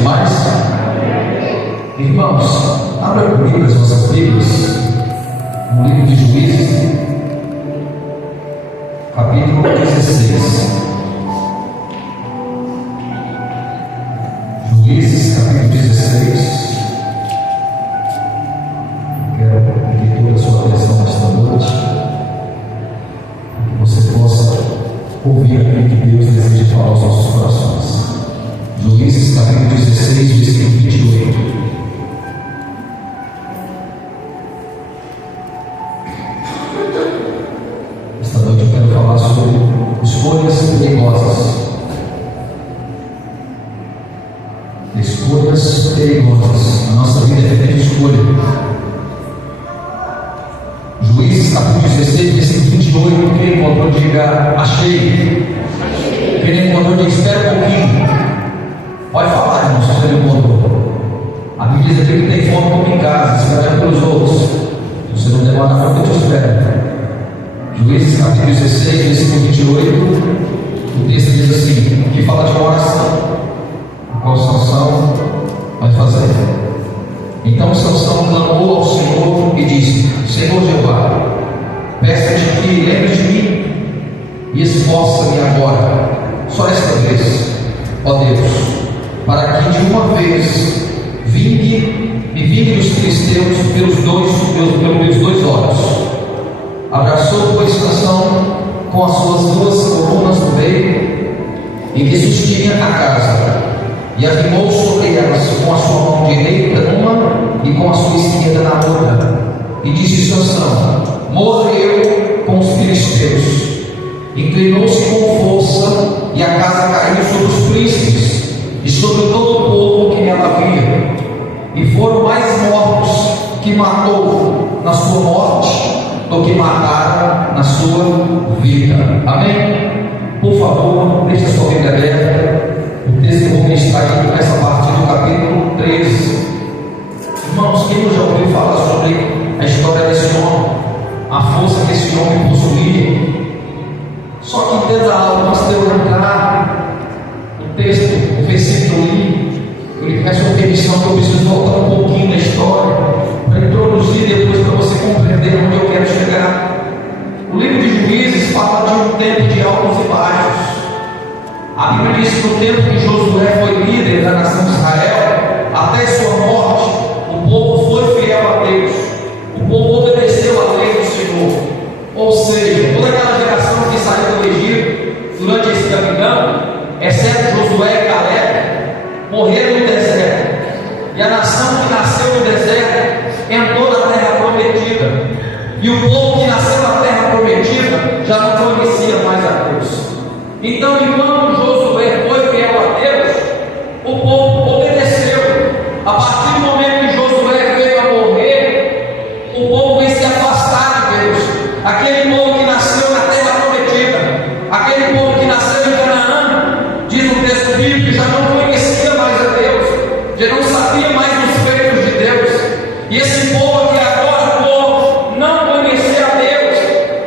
Deus mais? Irmãos, abra comigo as nossas Bíblias no livro de Juízes, capítulo 16. Juízes, capítulo 16. Quero pedir toda a sua atenção nesta noite, para que você possa ouvir aquilo que Deus deseja falar aos nossos corações. Juízes, capítulo 16, versículo 28. Esta noite eu quero falar sobre escolhas perigosas. Escolhas perigosas. A nossa vida é feita de escolha. Juízes, capítulo 16, versículo 28. Quem encontrou, diga achei. Quem não encontrou, diga espera um pouquinho. Pode falar, irmão, se você não encontrou. A Bíblia diz aqui que tem fome, come em casa, esperando pelos outros. Se você não demora muito, eu te espero. Juízes, capítulo 16, versículo 28. O texto diz assim, que fala de uma oração, a qual Sansão vai fazer. Então Sansão clamou ao Senhor e disse: Senhor Jeová, peço-te que lembre de mim e esforça-me agora, só esta vez, ó Deus, para que de uma vez me vingue os filisteus pelos dois olhos. Abraçou, pois, Sansão com as suas duas colunas no meio e lhe sustinha a casa, e arrimou sobre elas com a sua mão direita numa e com a sua esquerda na outra, e disse Sansão: morra eu com os filisteus. Inclinou-se com força, e a casa caiu sobre os príncipes e sobre todo o povo que nela havia, e foram mais mortos que matou na sua morte do que mataram na sua vida. Amém? Por favor, deixe a sua Bíblia aberta. O texto que eu vou ministrar aqui começa a partir do capítulo 13. Irmãos, quem já ouviu falar sobre a história desse homem, a força que esse homem possuía? Só que entenda algo, antes de eu entrar no texto, no versículo ali, eu lhe peço uma permissão que eu preciso voltar um pouquinho na história, para introduzir depois para você compreender onde eu quero chegar. O livro de Juízes fala de um tempo de altos e baixos. A Bíblia diz que no tempo que Josué foi líder da nação de Israel, até sua morte, o povo foi fiel a Deus, o povo obedeceu a lei do Senhor. Ou seja, toda aquela geração que saiu do Egito durante a escravidão, exceto Josué e Caleb, morreram no deserto. E a nação que nasceu no deserto entrou na terra prometida. E o povo que nasceu na terra prometida já não conhecia mais a Deus. Então, enquanto Josué foi fiel a Deus, o povo obedeceu. A partir do momento que Josué veio a morrer, o povo veio se afastar de Deus. Aquele povo que nasceu na terra prometida, aquele povo que nasceu em Canaã, diz o texto bíblico, já não conhecia mais a Deus, já não sabia mais os feitos de Deus. E esse povo que agora, por não conhecer a Deus,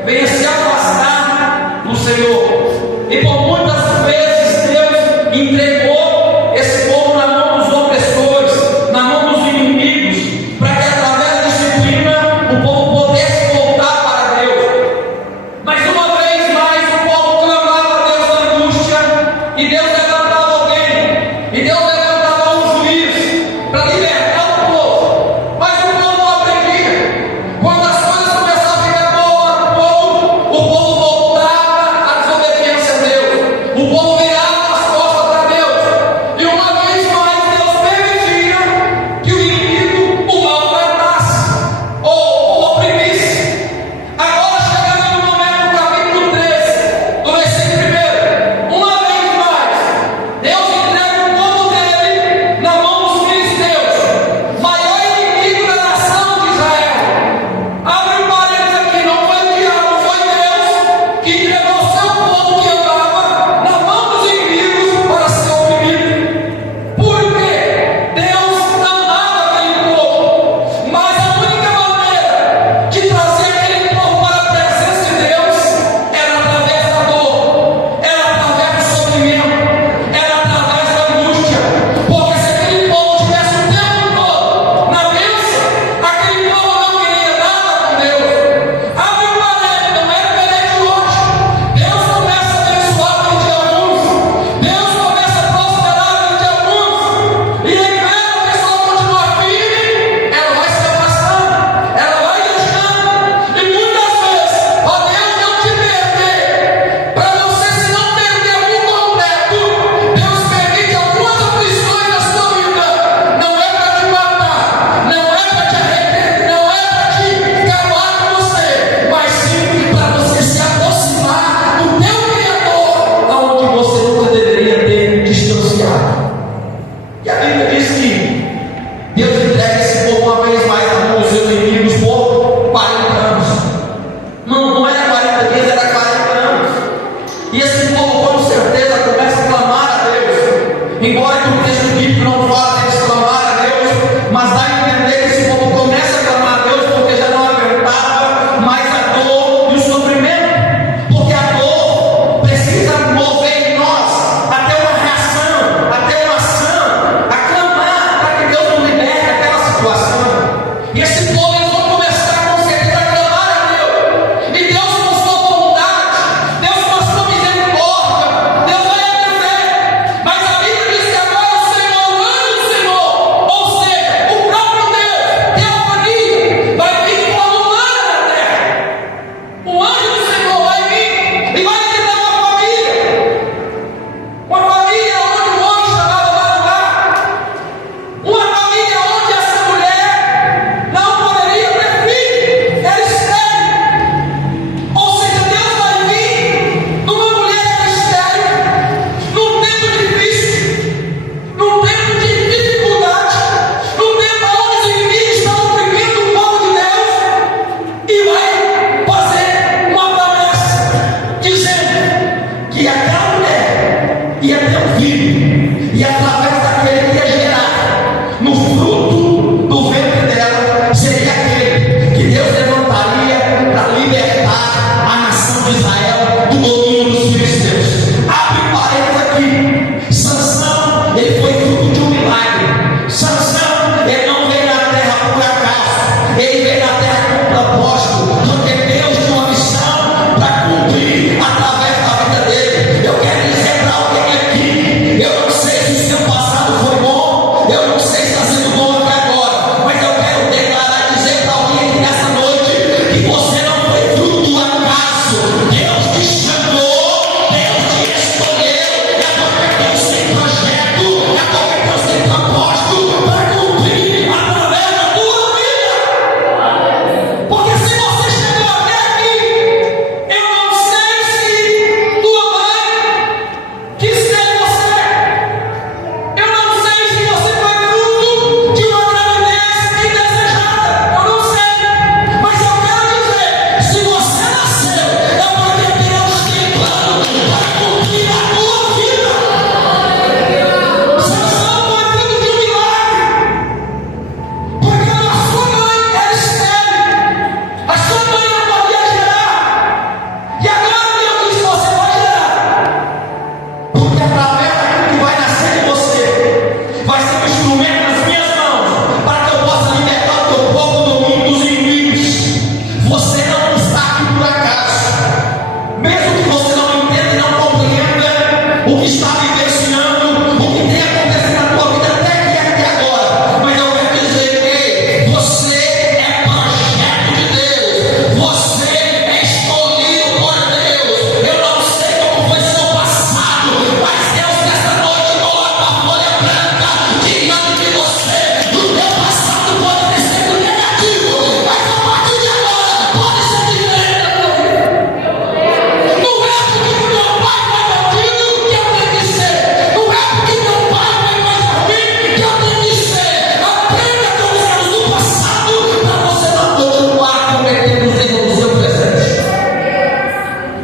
veio se afastar do Senhor. E por muitas vezes Deus entregou esse povo na mão dos opressores, na mão dos inimigos, para que através da disciplina o povo pudesse voltar para Deus. Mas uma vez mais o povo clamava a Deus na angústia, e Deus levantava alguém, e Deus levantava um juiz para libertar o povo. Mas o povo bíblico não fala deles clamar a Deus, mas dá a entender que esse povo começa a clamar a Deus porque já não aguentava mais a dor e o sofrimento, porque a dor precisa mover em nós até uma reação, até uma ação, a clamar para que Deus nos liberte daquela situação. E esse povo eles vão começar com certeza a clamar a Deus, e Deus com sua bondade, Deus com a sua misericórdia, Deus vai atender. Mas a Bíblia diz que agora o Senhor, o anjo do Senhor, ou seja, o próprio Deus, teofania, vai vir como humano na terra. O anjo do Senhor vai vir e vai visitar uma família onde o homem chamava Manoá, uma família onde essa mulher não poderia ter filho, era estéril. Ou seja, Deus vai vir numa mulher que era estéril, num tempo difícil, num tempo de dificuldade, num tempo onde os inimigos estavam oprimindo o povo de Deus, e vai fazer uma promessa, dizendo que aquela mulher ia ter um filho, e através daquele que ia gerar no fruto do ventre dela, seria aquele que Deus levantaria para libertar a nação de Israel do domínio dos filisteus. Abre parênteses aqui. Sansão, ele foi fruto de um milagre. Sansão, ele não veio na terra por acaso, ele veio na terra com um propósito, porque Deus tinha uma missão para cumprir através da vida dele. Eu quero dizer para alguém aqui, eu não sei se o seu passado foi bom, eu não sei se está sendo bom até agora, mas eu quero declarar e dizer para alguém aqui nessa noite que você não foi fruto do acaso. Deus te chamou, Deus te escolheu, é porque Deus tem projeto, é porque Deus tem propósito para cumprir através da tua vida. Porque se você chegou até aqui, eu não sei se tua mãe quis ter você, eu não sei se você foi fruto de uma gravidez indesejada, eu não sei, mas eu quero dizer, se você nasceu, é porque Deus tem plano para cumprir a tua vida. Sansão foi fruto de um milagre, porque a sua mãe era estéril, a sua mãe não podia gerar, e agora Deus diz: você vai gerar, porque através daquilo que vai nascer de você, vai ser um instrumento nas minhas mãos, para que eu possa libertar o teu povo do domínio dos inimigos. Você não está aqui por acaso, mesmo que você não entenda e não compreenda o que está vivenciando, o que tem acontecido na tua vida até agora, mas eu quero dizer que você é projeto de Deus, você é escolhido por Deus. Eu não sei como foi seu passado, mas Deus nessa noite coloca a folha branca diante de você. O teu passado pode ter sido negativo, mas a partir de agora pode ser diferente da tua vida. Não é porque meu pai foi bandido que eu tenho que ser, não é porque meu pai foi coisa ruim que eu tenho que ser. Aprenda com os erros do passado para você não continuar cometendo os erros do seu presente.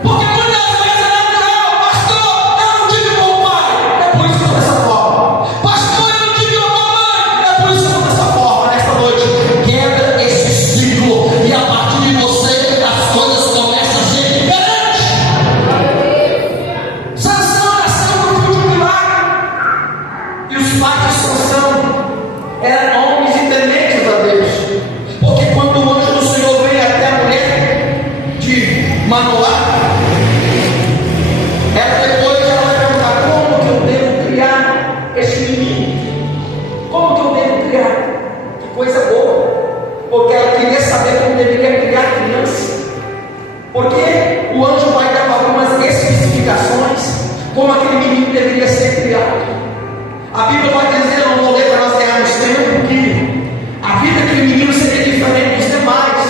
Porque muitas vezes é natural: pastor, eu não tive bom pai, é por isso que eu sou dessa forma. Pastor, eu não tive uma boa mãe, é por isso que eu sou dessa forma. Nesta noite, quebra esse ciclo, e a partir de você as coisas começam a ser diferentes. Sansão nasceu no fruto de um milagre, e os pais de Sansão eram homens independentes a Deus, porque quando o anjo do Senhor veio até a mulher de Manoá, depois ela vai perguntar: como que eu devo criar esse menino? Como que eu devo criar? Que coisa boa, porque ela queria saber como deveria criar a criança, porque o anjo vai dar algumas especificações como aquele menino deveria ser criado. A Bíblia vai dizer, eu não vou ler para nós ganharmos tempo, que a vida daquele menino seria diferente dos demais.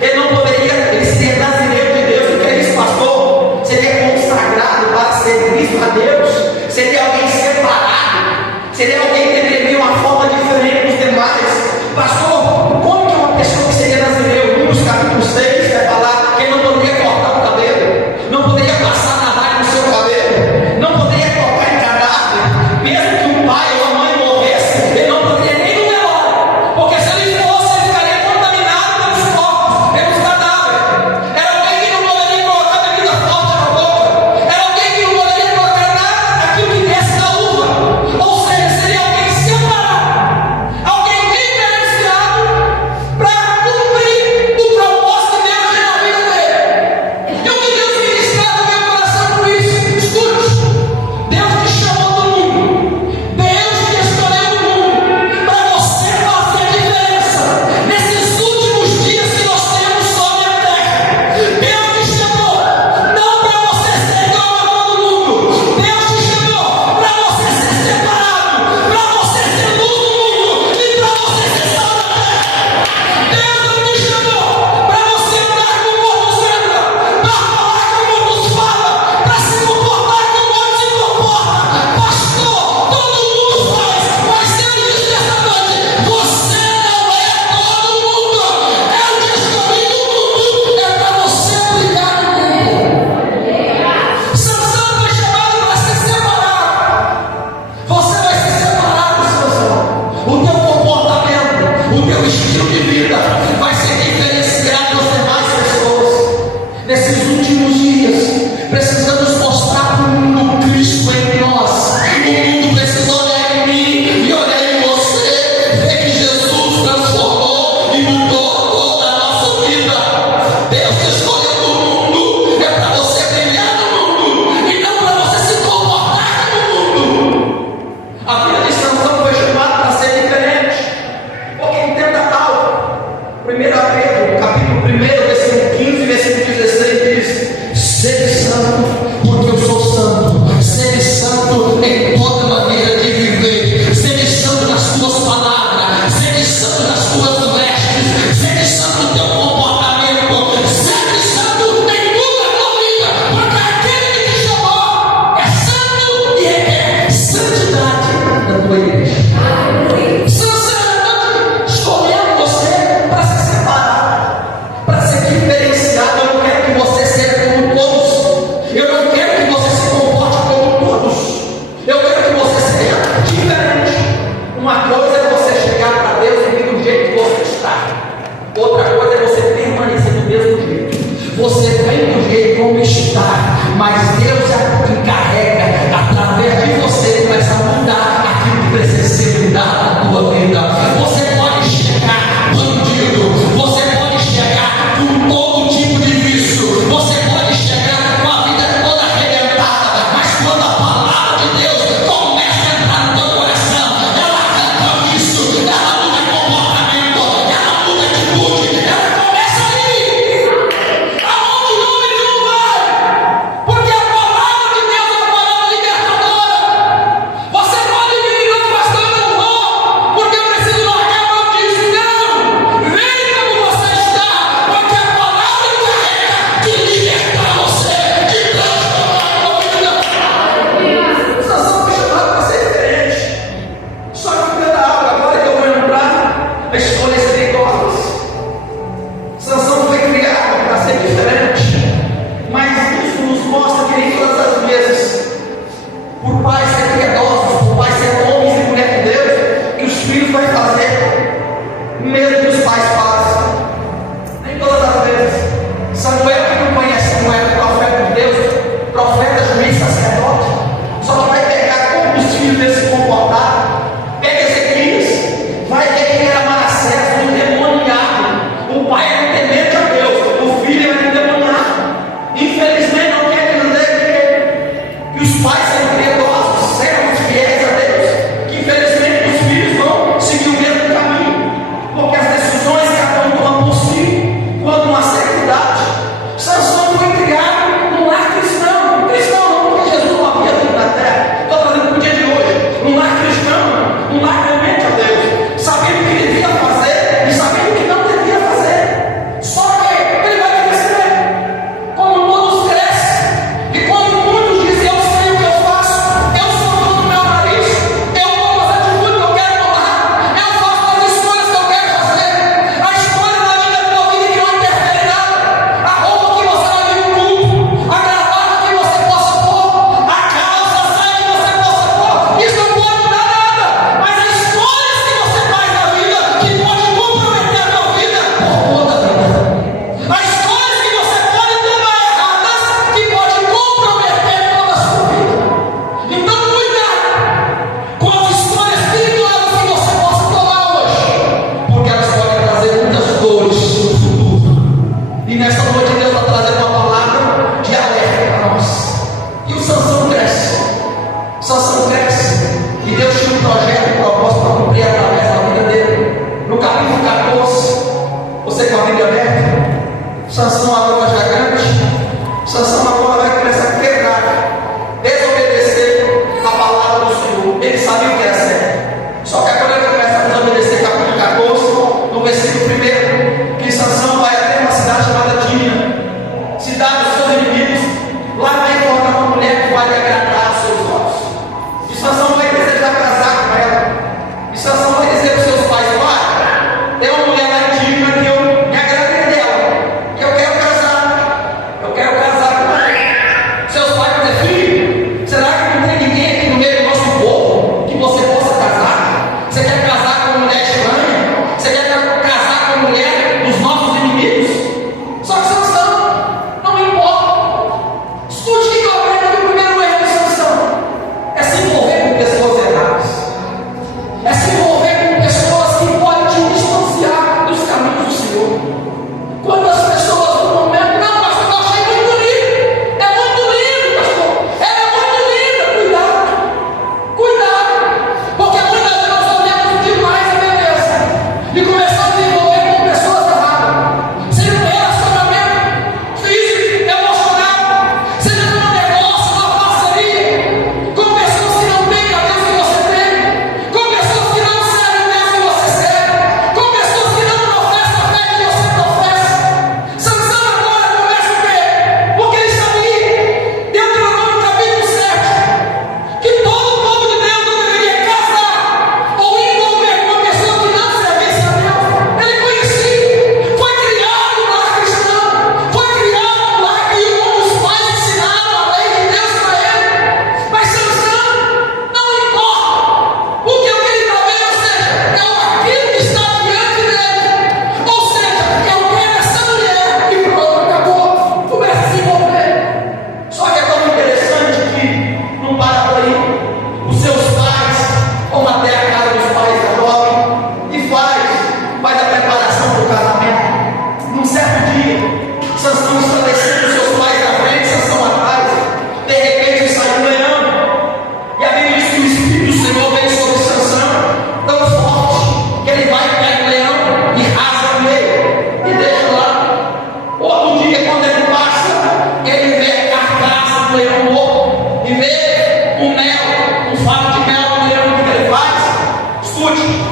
Ele não poderia, ele seria nazireu de Deus. O que é isso, pastor? Seria consagrado para ser visto a Deus, seria alguém separado, seria alguém que teria uma forma diferente dos demais. Pastor, como que uma pessoa que seria nazireu? Números capítulo 6 vai falar que ele não poderia cortar o cabelo, não poderia passar navalha no seu cabelo, não poderia tocar em cadáver, mesmo que o pai ou a mãe morresse. tua igreja. Sacerdote escolheu você para se separar, para ser diferenciado. Eu não quero que você seja como todos. Eu não quero que você se comporte como todos. Eu quero que você seja diferente. Uma coisa é você chegar para Deus e vir do jeito que você está. Outra coisa é você permanecer do mesmo jeito. Você vem do jeito como está, mas Deus encarrega através de você começar a mudar aquilo que precisa ser mudado na tua vida. Você pode chegar bandido, você pode chegar com todo tipo de vício, você pode chegar com a vida toda arrebentada, mas quando a palavra de Deus começa a entrar no teu coração, ela arranca isso, ela muda comportamento, ela muda atitude, ela começa a ir aonde o nome de um vai, porque a palavra de Deus é uma palavra libertadora. Você pode vir, não, pastor, eu não vou, porque eu preciso largar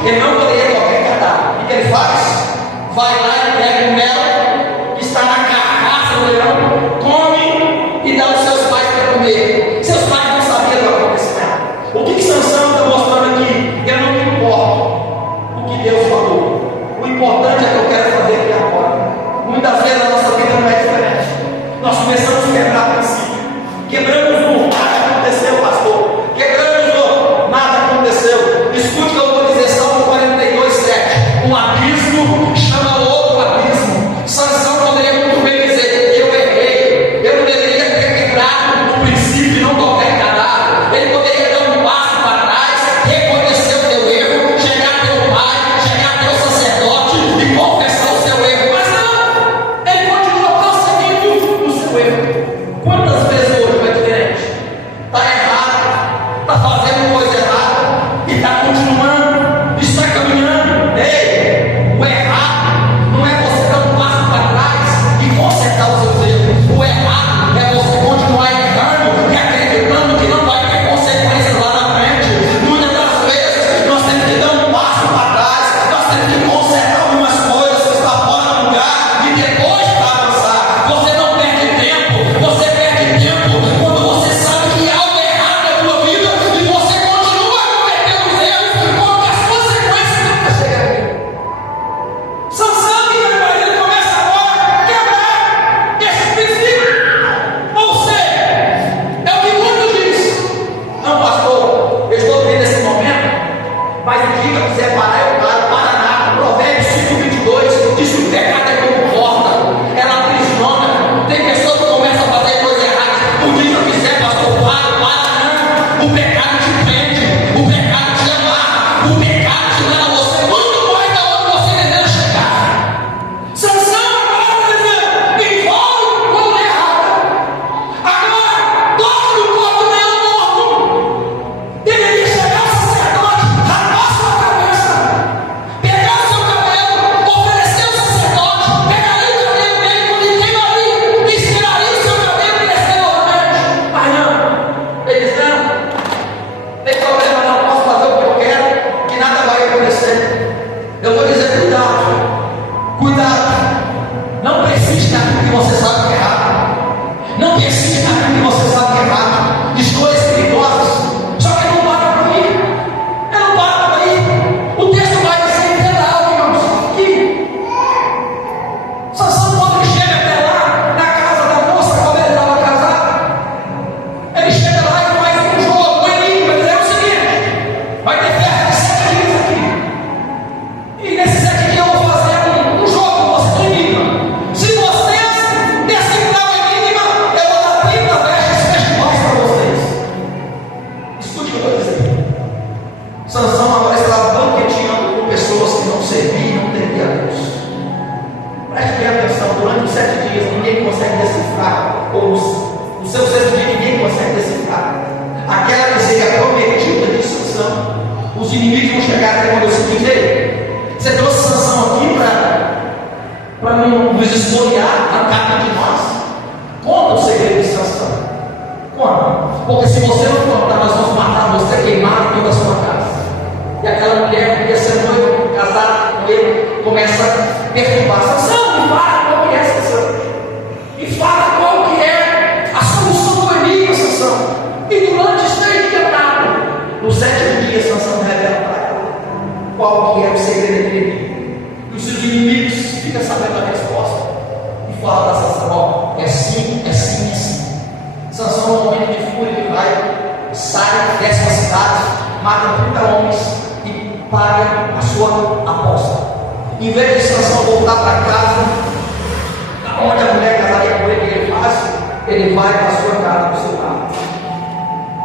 ele não poderia tocar em cadáver. O que ele faz? Vai lá e pega o mel que está na carcaça do leão, come e dá aos seus pais para comer. Seus pais não sabiam do acontecimento. O que Sansão está mostrando aqui? Eu não me importo o que Deus falou. O importante é que eu quero fazer aqui agora. Muitas vezes a nossa vida não é diferente. Nós começamos a quebrar princípio. Quebramos um, nada aconteceu, pastor. Quebramos outro, nada aconteceu. Escute o que eu vou dizer, Salmo 42:7. Um abismo chama outro abismo. Sansão poderia muito bem dizer: eu errei, eu não deveria ter quebrado o princípio e não tocar em cadáver. Ele poderia dar um passo para trás, reconhecer o seu erro, chegar ao teu pai, chegar ao teu sacerdote e confessar o seu erro. Mas não, ele continua prosseguindo no seu erro. Quantas vezes hoje é diferente? Está errado, está fazendo coisa errada e está continuando, está caminhando. Ei, o errado não é você dar um passo para trás e consertar os seus erros. O errado é você continuar errando e acreditando que não vai ter consequências lá na frente. Muitas das vezes nós temos que dar um passo para trás, nós temos que consertar algumas coisas que estão fora do lugar e depois para avançar. Você não perde tempo, você perde tempo quando você sabe que algo é errado na sua vida e você continua cometendo os erros porque as consequências nunca chegam. Sansão, que ele começa agora a quebrar esse princípio. Ou seja, é o que muitos dizem: não, pastor, eu estou vendo esse momento, mas o dia que eu quiser parar, eu paro, para nada. Provérbios 5:22 diz que o pecado é como porta, ela aprisiona. Tem pessoas que começam a fazer coisas erradas. O dia que eu quiser, pastor, para não. O pecado te prende, o pecado te amarra, o pecado te leva a você muito mais da onde você deveria chegar. Sansão agora está dizendo: envolve como errado. Agora, toque o corpo do leão morto. Deveria chegar o sacerdote, rapar sua cabeça, pegar o seu cabelo, oferecer ao sacerdote, pegaria o cabelo dele, e queimaria, e esperaria o seu cabelo crescer novamente. Mas não, eles não. Tem problema, não posso fazer o que eu quero, que nada vai acontecer. Eu vou dizer: cuidado, cuidado. Não persiste naquilo que você sabe que é errado. Não persiste naquilo que você sabe que é errado. Escolhas perigosas. Só que ele não para por aí. Ele não para por aí. O texto vai dizer em geral, irmãos, que Sansão, quando ele chega até lá, na casa da moça, quando ele estava casado, ele chega lá e faz um jogo, um enigma. Ele diz: é o seguinte, vai ter festa de 7 dias aqui. E nesses 7 dias eu vou fazer um jogo com você, um enigma. Se vocês decifrar o enigma, eu vou dar 30 vestes festivais para vocês. Escute o que eu vou dizer. Sansão agora estava banqueteando com pessoas que não serviam e não temiam a Deus. Preste bem atenção: durante os 7 dias ninguém consegue decifrar, ou no seu 6º dia ninguém consegue decifrar aquela que seria prometida de Sansão. Os inimigos vão chegar até quando eu seguinte: ei, você trouxe Sansão aqui para nos espoliar a carne de nós? Conta o segredo de Sansão. Conta. Porque se você não contar, nós vamos matar você, queimar toda a sua casa. E aquela mulher que ia ser noiva, casada com ele, começa a perturbar: Sansão, me fala qual que é, Sansão. Me fala qual que é a solução do enigma, Sansão. E durante os 3 dias nada. No 7º dia, Sansão revela para ela qual que é o segredo daquele enigma. E os seus inimigos ficam sabendo a resposta e falam para Sansão: ó, é assim, é assim, é assim. Sansão, num momento de fúria, de raiva, sai, desce uma cidade, mata 30 homens e paga a sua aposta. Em vez de Sansão voltar para casa, onde a mulher casaria com ele, que ele faz, ele vai para a sua casa, para o seu carro.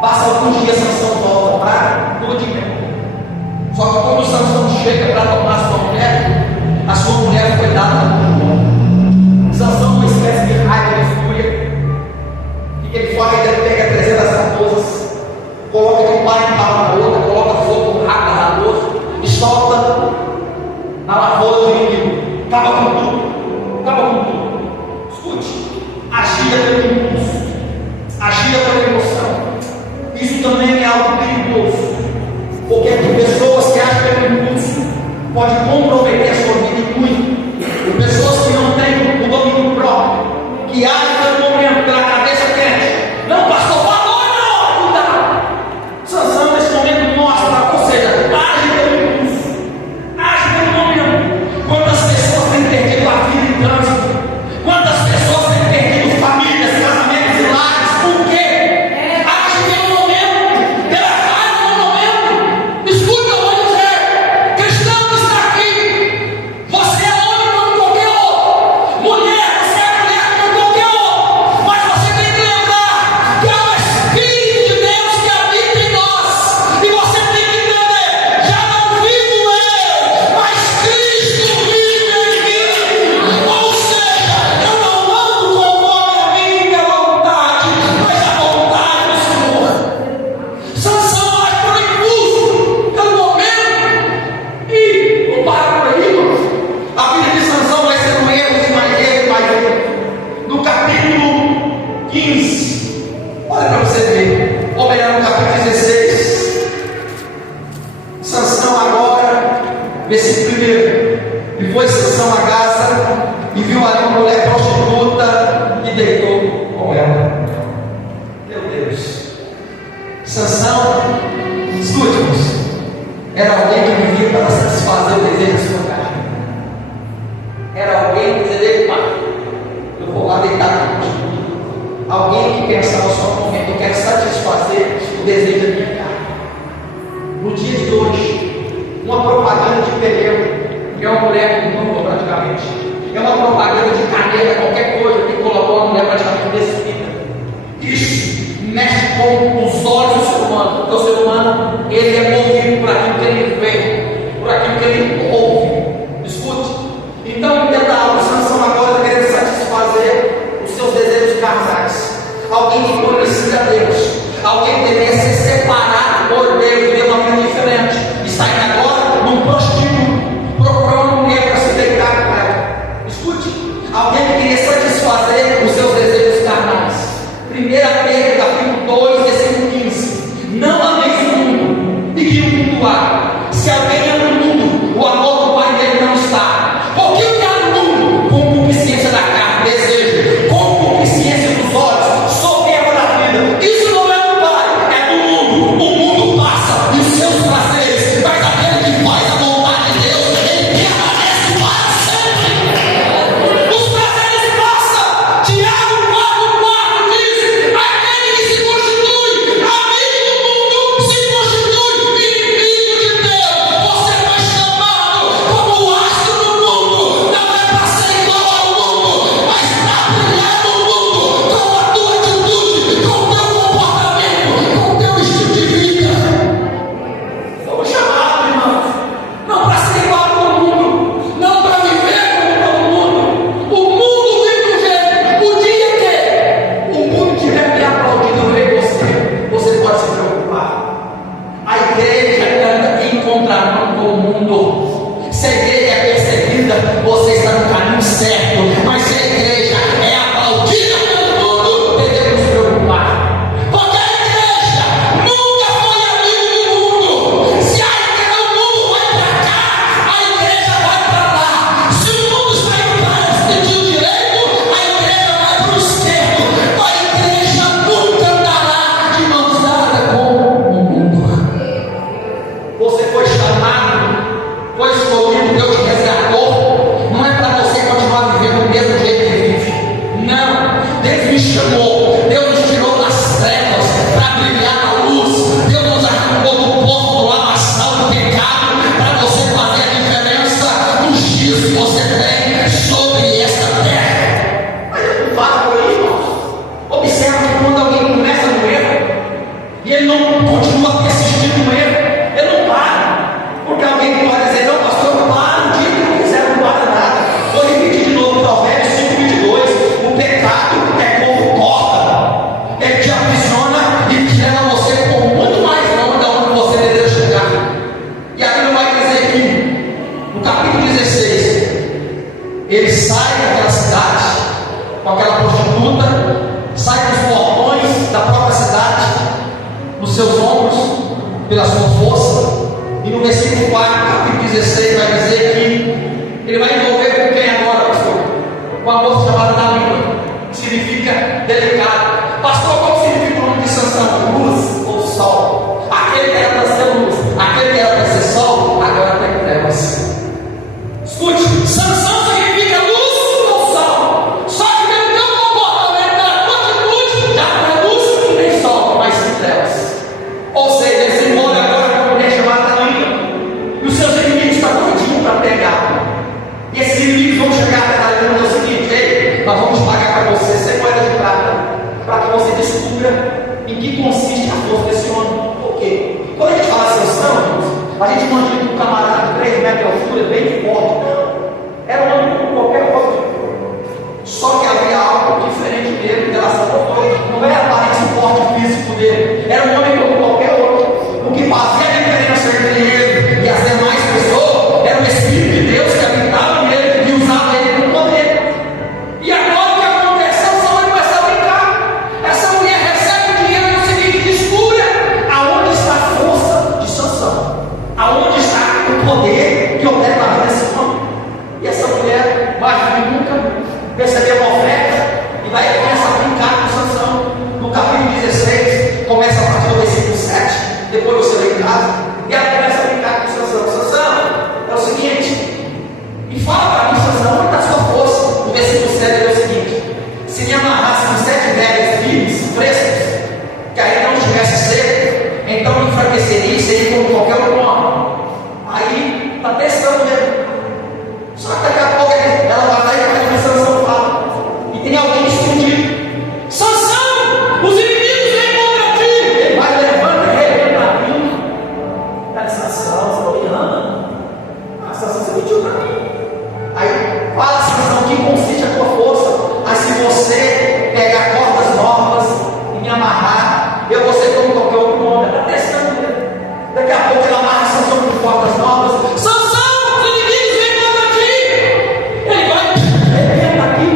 Passa alguns dias, Sansão volta para tudo de novo. Só que quando Sansão chega para tomar a sua mulher foi dada na mão de João. Sansão, uma espécie de raiva, de fúria, e que ele fala: ele pega 300 raposas, coloca de pai em pau na outra, coloca fogo no rabo da raposa e solta na lavoura do inimigo. Acaba com tudo, acaba com tudo. Escute, agia pelo impulso, agia pela emoção. Isso também é algo perigoso, porque tem pessoas que agem pelo impulso pode comprometer a sua vida e muito. Pessoas que não têm o domínio próprio, que agem pelo momento, pela cabeça quente. Não, pastor, falou, não, cuidado. Sansão nesse momento mostra, ou seja, age pelo impulso, age pelo momento. Quantas pessoas têm perdido a vida em trânsito? Quantas pessoas têm perdido famílias, casamentos e lares? Por quê? Age pelo momento, pela raiva do momento. Escuta, eu vou dizer, cristão que está aqui, você é homem como qualquer outro, mulher, você é mulher como qualquer outro, mas você tem que lembrar que é o Espírito de Deus que habita em nós, e você tem que entender, já não vivo eu, mas Cristo vive em mim. Ou seja, eu não ando conforme a minha vontade, mas a vontade do Senhor. Sansão age por impulso, pelo momento, e não para por aí, irmãos. A vida de Sansão vai sendo erros e mais erros e mais erros. No capítulo 15, olha para você ver, ou melhor, no capítulo 16, Sansão agora, versículo 1: e foi Sansão a Gaza, e viu ali uma mulher prostituta, e deitou com ela. Meu Deus! Sansão, escute-nos, era alguém que vivia para satisfazer o desejo da sua carne. Era alguém que dizia: epa, eu vou lá deitar contigo. Alguém que pensava só no momento: eu quero satisfazer o desejo da minha carne. No dia de hoje, uma propaganda de pneu, que é uma mulher que não praticamente, é uma propaganda de caneta, qualquer coisa que colocou a mulher praticamente despida. Isso mexe com os olhos do ser humano, porque o ser humano, ele é movido por aquilo que ele vê, por aquilo que ele ouve. Escute. Então, entenda algo: Sansão agora está querendo satisfazer os seus desejos carnais. Alguém que conhecia Deus, alguém que deveria ser separado por Deus, viver uma vida diferente, está indo agora num prostíbulo, procurando uma mulher para se deitar com ela. Escute. Alguém que queria satisfazer os seus desejos carnais. 1 Pedro capítulo 2, versículo 15: não ameis o mundo, e que o mundo há. Se alguém ama o mundo, o amor do Pai dele não está. Porque o que há no mundo? Concupiscência da carne, desejo, concupiscência dos olhos, soberba da vida. Isso não é do Pai, é do mundo. O mundo passa e os seus prazeres, mas aquele que faz a vontade de Deus, ele permanece para sempre. Os prazeres passam. Tiago 4,4 diz: aquele que se constitui amigo do mundo se constitui inimigo de Deus. Você foi chamado como o astro do mundo, não é para ser igual ao mundo, mas para brilhar no mundo com a tua atitude, com o teu comportamento, com o teu estilo de vida. Fomos chamados, irmãos, não para ser igual a todo mundo, não para viver como todo mundo. O mundo vive do jeito. O dia que o mundo tiver me aplaudindo ver você pode se preocupar. A igreja anda em contramão com o mundo. Se a igreja é perseguida, você está no caminho certo. Mas se a igreja é aplaudida pelo mundo, devemos nos preocupar. Porque a igreja nunca foi amigo do mundo. Se o mundo vai para cá, a igreja vai para lá. Se o mundo está indo para o sentido direito, a igreja vai para o esquerdo. A igreja nunca andará de mãos dadas com o mundo. Você foi chamado, foi escolhido, Deus te resgatou. Não é para você continuar vivendo do mesmo jeito que vive. Não. Deus me chamou, Deus nos tirou das trevas para brilhar na luz. Deus nos arrancou do poço do lamaçal do pecado para você fazer a diferença nos dias que você tem sobre esta terra. Mas eu não falo por aí, irmãos. Observa que quando alguém começa no erro e ele não continua persistindo no erro, ele não para. Porque alguém pode dizer: não, pastor, para, o dia que não quiser, não para nada. Vou repetir de novo Provérbios 5,22: o pecado é como corda, ele te aprisiona e te leva você por muito mais longe de onde você deseja chegar. E a Bíblia vai dizer aqui, no capítulo 16, ele sai daquela cidade com aquela prostituta, sai dos portões da própria cidade, nos seus ombros, pela sua força. E no versículo 4, capítulo 16 vai dizer que ele vai envolver com quem agora, pastor? Com a moça chamada Dalila, que significa delicado. Pastor, qual significa o nome de Sansão? Luz ou sol? Aquele que era para ser luz, aquele que era para ser sol, agora tem trevas. Escute, Sansão significa luz ou sol. Só que pelo teu comportamento, pela tua atitude, já não é luz e nem sol, mas sim trevas. Ou seja, ele se envolve agora com uma mulher chamada Dalila. E os seus inimigos estão doidinhos para pegar. E esses inimigos vão chegar até Dalila e dizer o seguinte: ei, nós vamos pagar para você 100 moedas de prata, para que você descubra em que consiste a força desse homem. Por quê? Quando a gente fala Sansão, a gente imagina um camarada de 3 metros de altura, bem forte. Era um homem como qualquer outro. Só que havia algo diferente dele em relação ao outro. Não era a aparência forte físico dele. Era um homem como qualquer outro. O que fazia a diferença entre ele e as demais pessoas era o Espírito de Deus que habitava nele e usava ele com poder. E agora o que acontece? Sansão vai começar a brincar. Essa mulher recebe o dinheiro e o seguinte: descubra aonde está a força de Sansão, aonde está o poder que opera na vida desse homem. E essa mulher, mais do que nunca, recebeu uma oferta e vai começar a brincar com Sansão. No capítulo 16, começa a partir do versículo 7, depois você lê em casa, e ela começa a brincar com Sansão. Sansão, é o seguinte, e fala para mim, Sansão, onde está a sua força? No versículo 7 é o seguinte: se me amarrasse com 7 velhos firmes, frescos, que ainda não estivesse seco, então me enfraqueceria e seria como qualquer outro homem. Aí está testando mesmo. Só que daqui a pouco ela vai lá e faz o que Sansão fala. E tem alguém escondido. Sansão, os inimigos vêm contra ti. Ele vai, levanta, arrebenta a mim. Cara, Sansão, você não me ama? Ah, Sansão, você mentiu para mim. Aí fala, Sansão, que consiste a tua força. Mas se você pegar cordas novas e me amarrar, eu vou ser como qualquer outro homem. Ela está testando ele. Daqui a pouco ela amarra Sansão com cordas novas. Sansão, os inimigos vêm contra ti. Ele vai, arrebenta aqui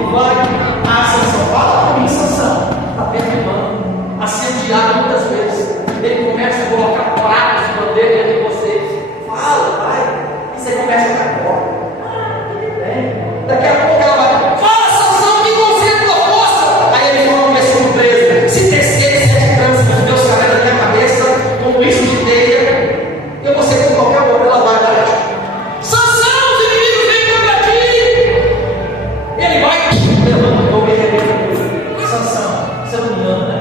e vai. Ah, Sansão, fala para mim, Sansão. Está perturbando. Assediado muitas vezes. Ele começa a colocar pratos de bandeira dentro de você. Fala, vai. E você começa a dar corda. Ah, tudo bem. Daqui a pouco ela vai. Fala, Sansão, que consiste a tua força. Aí ele fala no versículo 13: se tecer 7 tranças dos meus cabelos da minha cabeça, com isso de teia, eu vou ser como qualquer outro. Ela vai dar. Sansão, os inimigos vêm contra ti. Ele vai, levanta o povo e arrebenta. Sansão, você não me ama, né?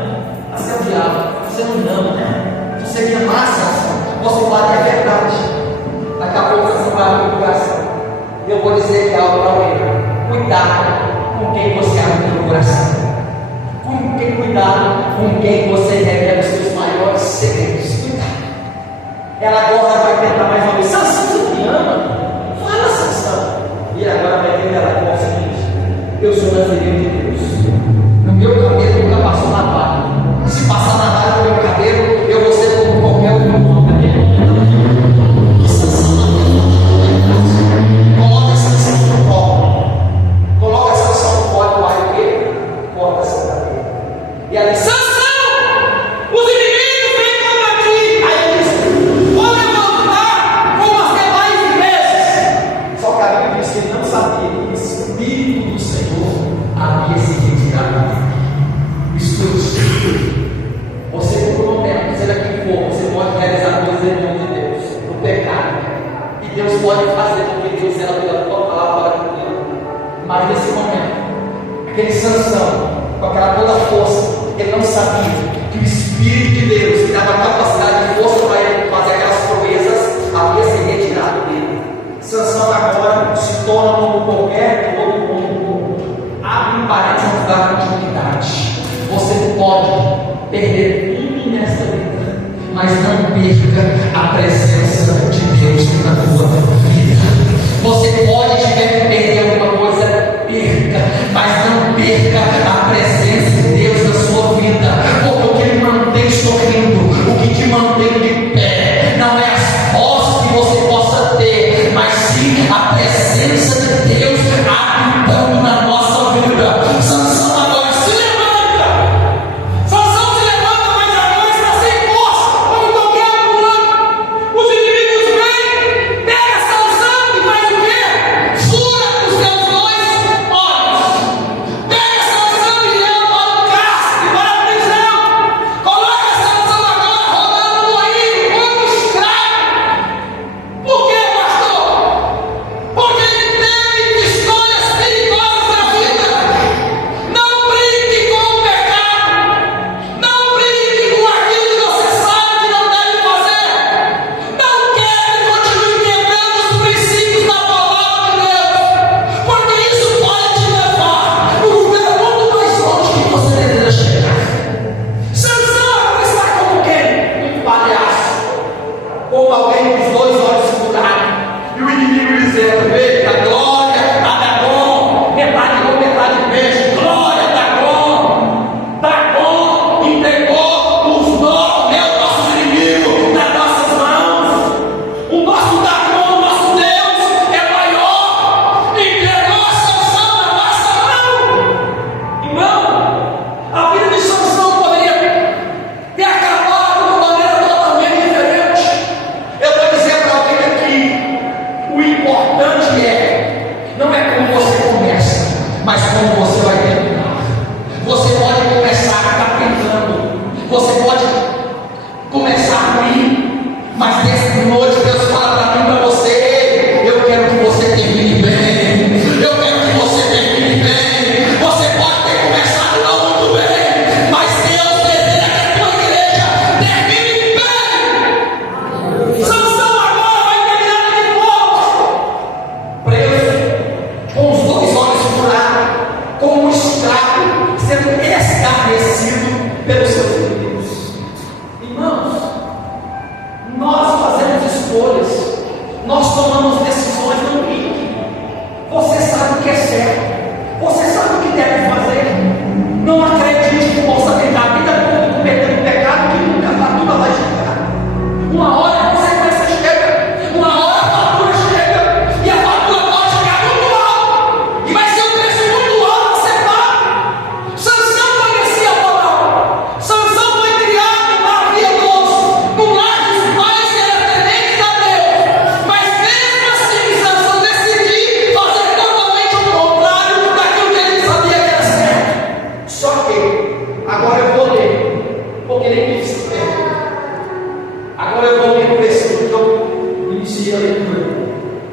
Você é o diabo, você não me ama, né? Você me ama, Sansão. Você fala que é verdade. Daqui a pouco você vai abrir o coração. Eu vou dizer que algo para ele. Cuidado com quem você abre o coração. Cuidado com quem você revela os seus maiores segredos. Cuidado. Ela agora vai tentar mais uma vez. Sansão, você me ama? Fala, Sansão. E ele agora vai revelar com o seguinte: eu sou nazireu de Deus. No meu cabelo nunca passou navalha. Se passar navalha no meu cabelo, eu vou ser como qualquer outro homem. E Sansão não coloca Sansão no colo. Coloca Sansão no colo, vai o quê? Corta essa cabelo. E ela diz: Sansão, os inimigos vêm contra ti. Aí ele diz: vou levantar como as demais vezes. Só que a Bíblia diz que ele não sabia que o Espírito do Senhor havia se retirado dele. Escute, você por um momento, seja quem for, você pode realizar coisas em nome de Deus, no pecado. E Deus pode fazer porque Deus era pela tua palavra para cumprir. Mas nesse momento, aquele Sansão, com aquela toda força, ele não sabia que o Espírito de Deus, que dava capacidade e força para ele fazer aquelas proezas, havia se retirado dele. Sansão agora se torna como qualquer outro mundo. Abre um parênteses no lugar de continuidade. Você pode perder tudo nesta vida, mas não perca a presença de Deus na tua vida. Você pode tiver que perder alguma coisa, perca, mas não perca a presença de Deus na sua vida, porque o que te mantém sorrindo, o que te mantém de pé, não é as posses que você possa ter, mas sim a presença de Deus habitando na nossa vida. Sansão agora se levanta. Sansão se levanta, mas agora está sem força, como qualquer outro. Os inimigos vêm, pega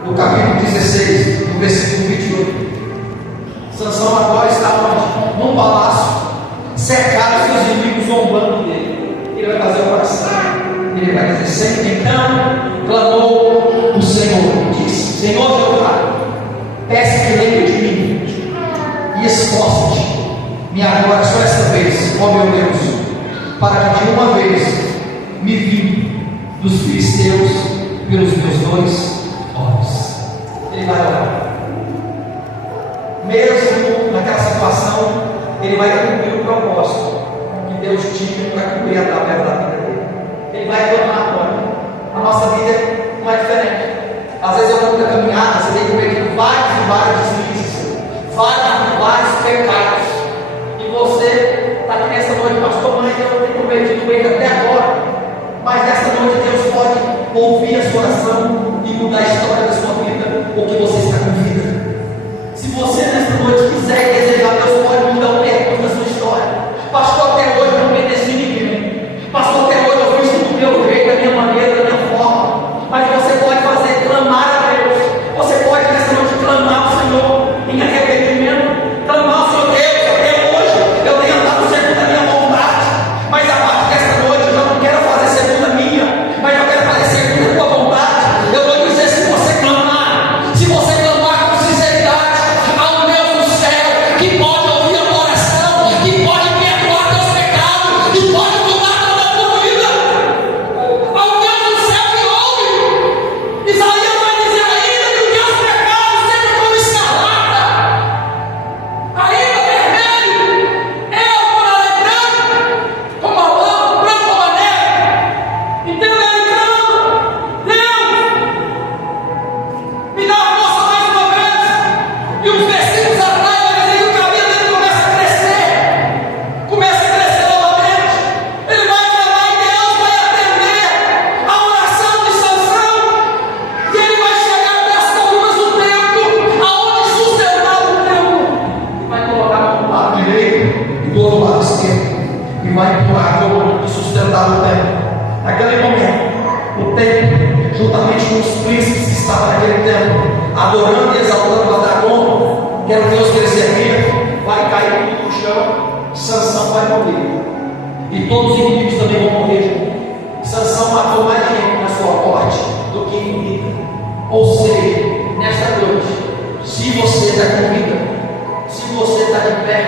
no capítulo 16, no versículo 28. Sansão agora está onde? Num palácio, cercado, seus inimigos zombando dele. Ele vai fazer uma oração. Ele vai dizer: Senhor, então clamou o Senhor, disse: Senhor Jeová, peço que lembre de mim e esforce-te, me agora só esta vez, ó meu Deus, para que de uma vez me vingue dos filisteus pelos meus 2 olhos. Ele vai orar. Mesmo naquela situação, ele vai cumprir o propósito que Deus tinha para cumprir através da vida dele. Ele vai clamar agora. A nossa vida não é diferente. Às vezes eu vou na caminhada, você tem que cometer vários e vários deslizes, vários pecados. E você está aqui nessa noite: pastor, mas eu tenho cometido ele até agora. Mas nessa noite Deus pode ouvir a sua oração e mudar a história da sua vida, porque você está com vida. Se você nessa noite quiser e desejar, Deus pode mudar o percurso da sua história. Pastor, até hoje não obedeci ninguém. Pastor, até hoje eu fiz tudo do meu jeito, da minha maneira, da minha forma. Mas você pode fazer, clamar a Deus. Você pode nessa noite clamar ao Senhor em arrependimento. Clamar ao Senhor: Deus, até hoje eu tenho andado segundo a minha vontade, mas a partir dessa noite eu já não quero fazer segundo a minha, mas eu quero fazer segundo a tua vontade. Eu vou dizer: se você clamar com sinceridade ao Deus do céu, que pode ouvir a tua oração, que pode perdoar teus pecados, que pode mudar toda a tua vida, ao Deus do céu que ouve. Isaías vai dizer: ainda que os teus pecados sejam como escarlata, ainda vermelho, eu porei branco como a lã, branco como a neve. Então ele clama: Deus, me dá a força mais uma vez. E os versículos atrás vai dizer que o cabelo dele começa a crescer novamente. Ele vai clamar e Deus vai atender a oração de Sansão, e ele vai chegar até as colunas do templo, aonde sustentava o templo, e vai colocar a mão do lado direito e do outro lado esquerdo, e vai empurrar a coluna que sustentava o templo. Naquele momento, o templo, juntamente com os príncipes que estavam naquele templo, adorando e exaltando a Dagon, que era o Deus que ele servia, vai cair tudo no chão. Sansão vai morrer, e todos os inimigos também vão morrer junto. Sansão matou mais gente na sua morte do que inimigo. Ou seja, nesta noite, se você está com vida, se você está de pé,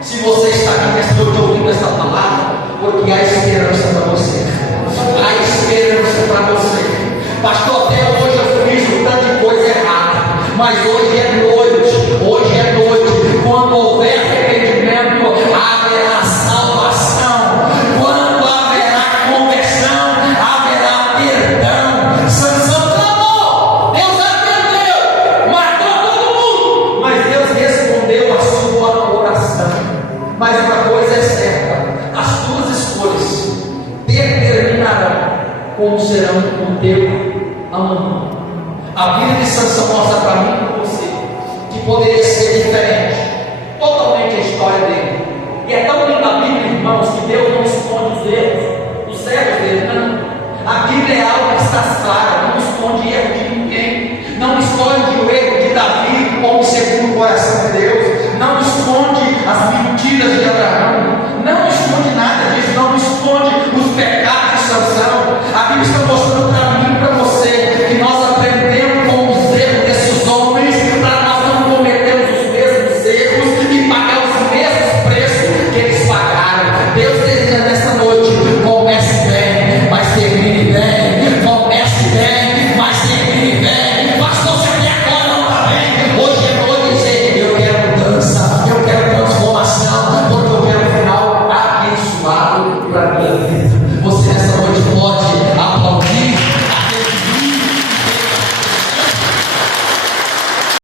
se você está aqui nesta noite ouvindo esta palavra, porque há esperança para você. Há esperança para você. Pastor, até hoje eu fiz um tanto de coisa errada, mas hoje é noite, quando houver arrependimento, haverá salvação, quando haverá conversão, haverá perdão. Sansão clamou, Deus atendeu, matou todo mundo, mas Deus respondeu a sua oração. Mas uma coisa é certa: as tuas escolhas determinarão como serão o teu amanhã. A vida de Sansão mostra para mim e para você que poderia ser diferente, totalmente a história dele. E é tão linda a Bíblia, irmãos, que Deus não esconde os erros, os erros dele, não. A Bíblia é algo que está clara, não esconde erro de